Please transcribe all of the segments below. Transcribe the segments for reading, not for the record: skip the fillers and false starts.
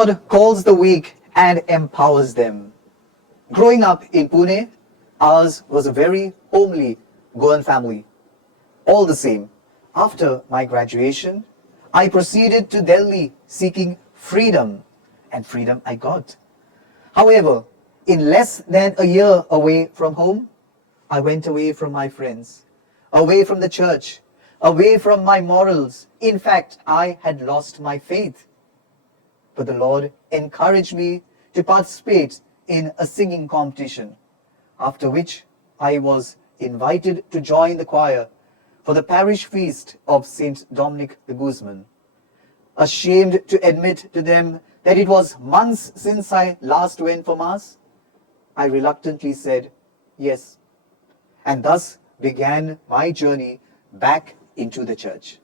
God calls the weak and empowers them. Growing up in Pune, ours was a very homely Goan family. All the same, after my graduation, I proceeded to Delhi seeking freedom, and freedom I got. However, in less than a year away from home, I went away from my friends, away from the church, away from my morals. In fact, I had lost my faith. But the Lord encouraged me to participate in a singing competition, after which I was invited to join the choir for the parish feast of Saint Dominic the Guzman. Ashamed to admit to them that it was months since I last went for Mass, I reluctantly said yes, and thus began my journey back into the church.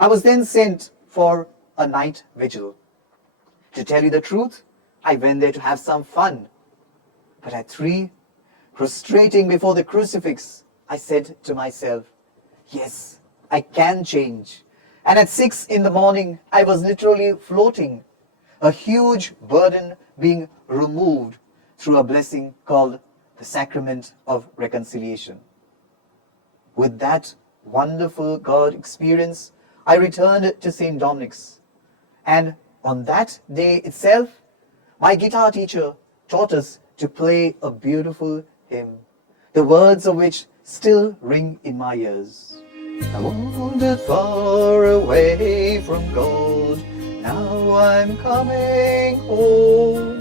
I was then sent for a night vigil. To tell you the truth, I went there to have some fun. But at 3, prostrating before the crucifix, I said to myself, yes, I can change. And at 6 in the morning, I was literally floating, a huge burden being removed through a blessing called the Sacrament of Reconciliation. With that wonderful God experience, I returned to St. Dominic's. And on that day itself, my guitar teacher taught us to play a beautiful hymn, the words of which still ring in my ears. I wandered far away from God, now I'm coming home.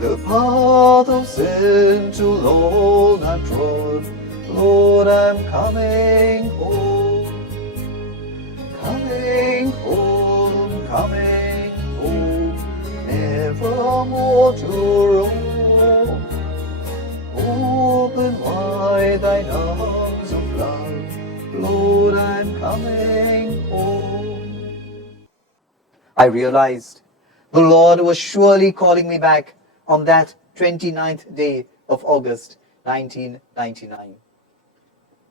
The path of sin too long I've trod, Lord, I'm coming home. Coming home, coming home, never more to roam. Open wide thine arms of love, Lord, I'm coming home. I realized the Lord was surely calling me back on that 29th day of August 1999.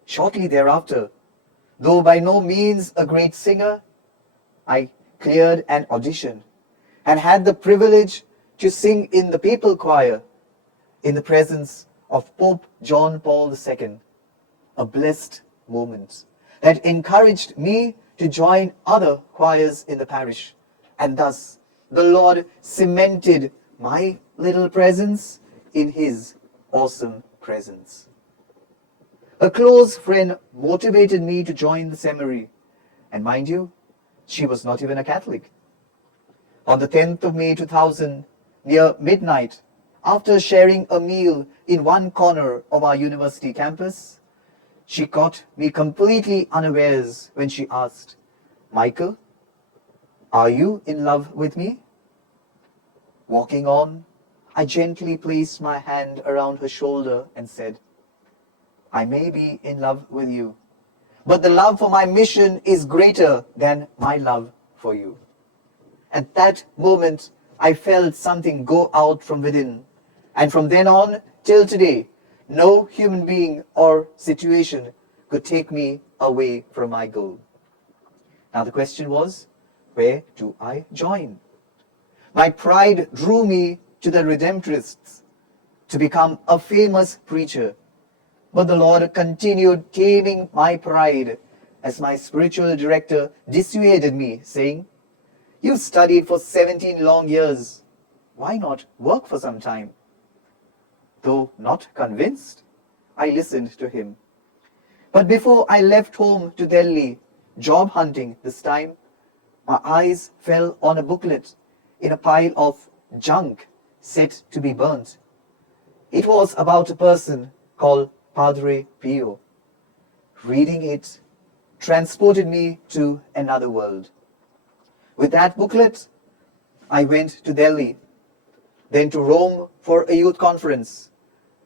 Shortly thereafter, though by no means a great singer, I cleared an audition and had the privilege to sing in the papal choir in the presence of Pope John Paul II, a blessed moment that encouraged me to join other choirs in the parish, and thus the Lord cemented my little presence in His awesome presence. A close friend motivated me to join the seminary, and mind you, she was not even a Catholic. On the 10th of May 2000, near midnight, after sharing a meal in one corner of our university campus, she caught me completely unawares when she asked, "Michael, are you in love with me?" Walking on, I gently placed my hand around her shoulder and said, "I may be in love with you, but the love for my mission is greater than my love for you." At that moment, I felt something go out from within, and from then on till today, no human being or situation could take me away from my goal. Now the question was, where do I join? My pride drew me to the Redemptorists to become a famous preacher. But the Lord continued taming my pride as my spiritual director dissuaded me, saying, "You've studied for 17 long years. Why not work for some time?" Though not convinced, I listened to him. But before I left home to Delhi, job hunting this time, my eyes fell on a booklet in a pile of junk set to be burnt. It was about a person called Padre Pio. Reading it transported me to another world. With that booklet, I went to Delhi, then to Rome for a youth conference,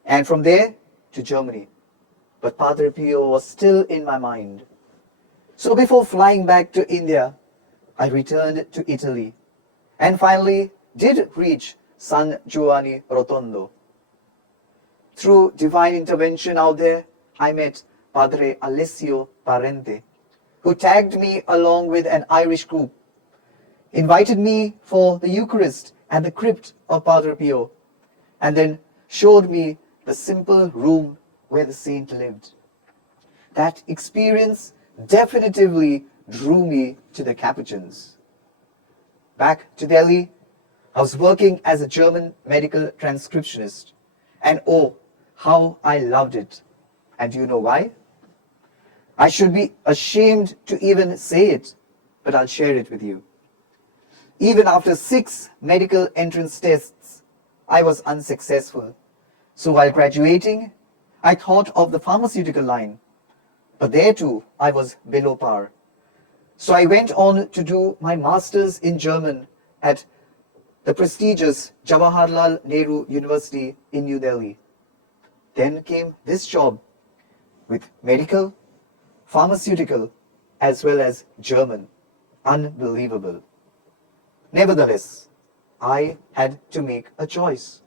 and from there to Germany. But Padre Pio was still in my mind. So before flying back to India, I returned to Italy and finally did reach San Giovanni Rotondo. Through divine intervention out there, I met Padre Alessio Parente, who tagged me along with an Irish group. invited me for the Eucharist at the crypt of Padre Pio, and then showed me the simple room where the saint lived. That experience definitively drew me to the Capuchins. Back to Delhi, I was working as a German medical transcriptionist, and oh, how I loved it. And do you know why? I should be ashamed to even say it, but I'll share it with you. Even after 6 medical entrance tests, I was unsuccessful. So while graduating, I thought of the pharmaceutical line, but there too I was below par. So I went on to do my master's in German at the prestigious Jawaharlal Nehru University in New Delhi. Then came this job with medical, pharmaceutical, as well as German. Unbelievable. Nevertheless, I had to make a choice.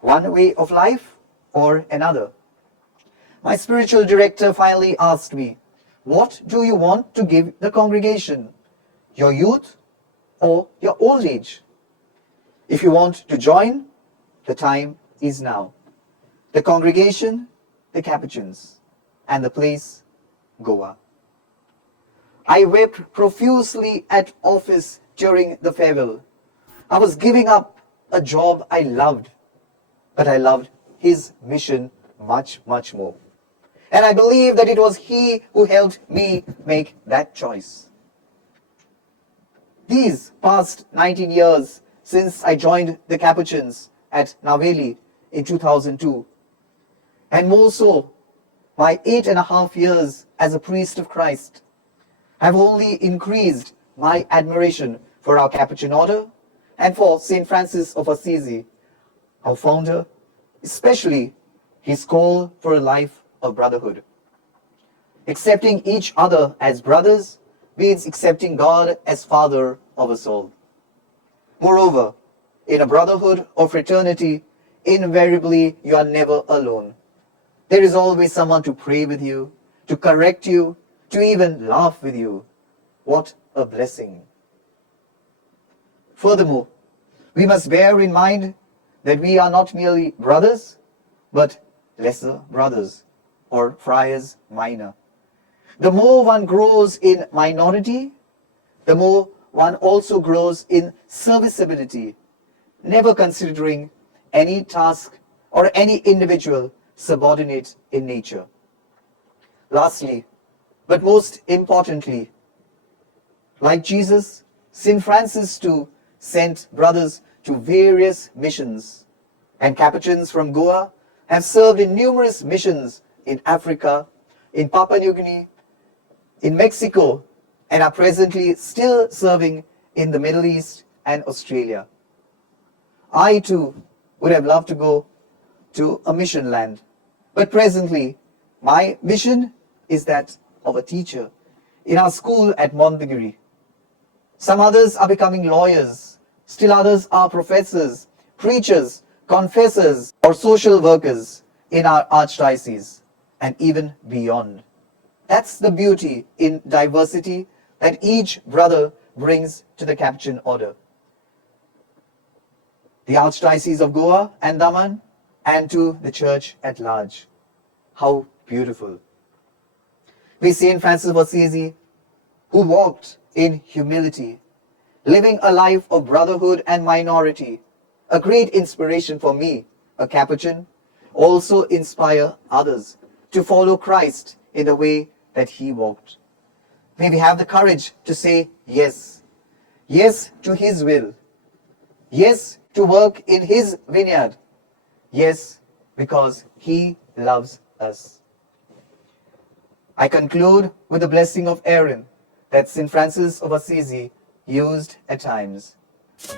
One way of life or another. My spiritual director finally asked me, what do you want to give the congregation? Your youth or your old age? If you want to join, the time is now. The congregation, the Capuchins, and the place, Goa. I wept profusely at office during the farewell. I was giving up a job I loved, but I loved his mission much, much more. And I believe that it was he who helped me make that choice. These past 19 years since I joined the Capuchins at Naveli in 2002, and more so, my 8.5 years as a priest of Christ, have only increased my admiration for our Capuchin order and for St. Francis of Assisi, our founder, especially his call for a life of brotherhood. Accepting each other as brothers means accepting God as Father of us all. Moreover, in a brotherhood or fraternity, invariably you are never alone. There is always someone to pray with you, to correct you, to even laugh with you. What a blessing. Furthermore, we must bear in mind that we are not merely brothers, but lesser brothers, or friars minor. The more one grows in minority, the more one also grows in serviceability, never considering any task or any individual subordinate in nature. Lastly, but most importantly, like Jesus, St. Francis too sent brothers to various missions, and Capuchins from Goa have served in numerous missions in Africa, in Papua New Guinea, in Mexico, and are presently still serving in the Middle East and Australia. I too would have loved to go to a mission land, but presently my mission is that of a teacher in our school at Montefiore. Some others are becoming lawyers, still others are professors, preachers, confessors, or social workers in our archdiocese, and even beyond. That's the beauty in diversity that each brother brings to the Capuchin order. The Archdiocese of Goa and Daman, and to the Church at large. How beautiful. We see St. Francis of Assisi, who walked in humility, living a life of brotherhood and minority, a great inspiration for me, a Capuchin, also inspire others to follow Christ in the way that he walked. May we have the courage to say yes. Yes to his will. Yes to work in his vineyard. Yes, because he loves us. I conclude with the blessing of Aaron that St. Francis of Assisi used at times.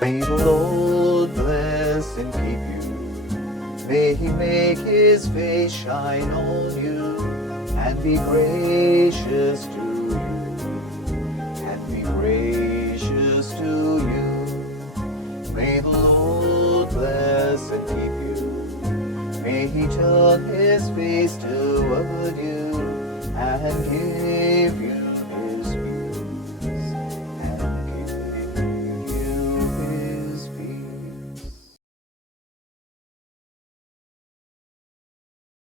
May the Lord bless and keep you. May he make his face shine on you and be gracious to you. And be gracious to you. May the Lord bless and keep you. May he turn his face toward you and give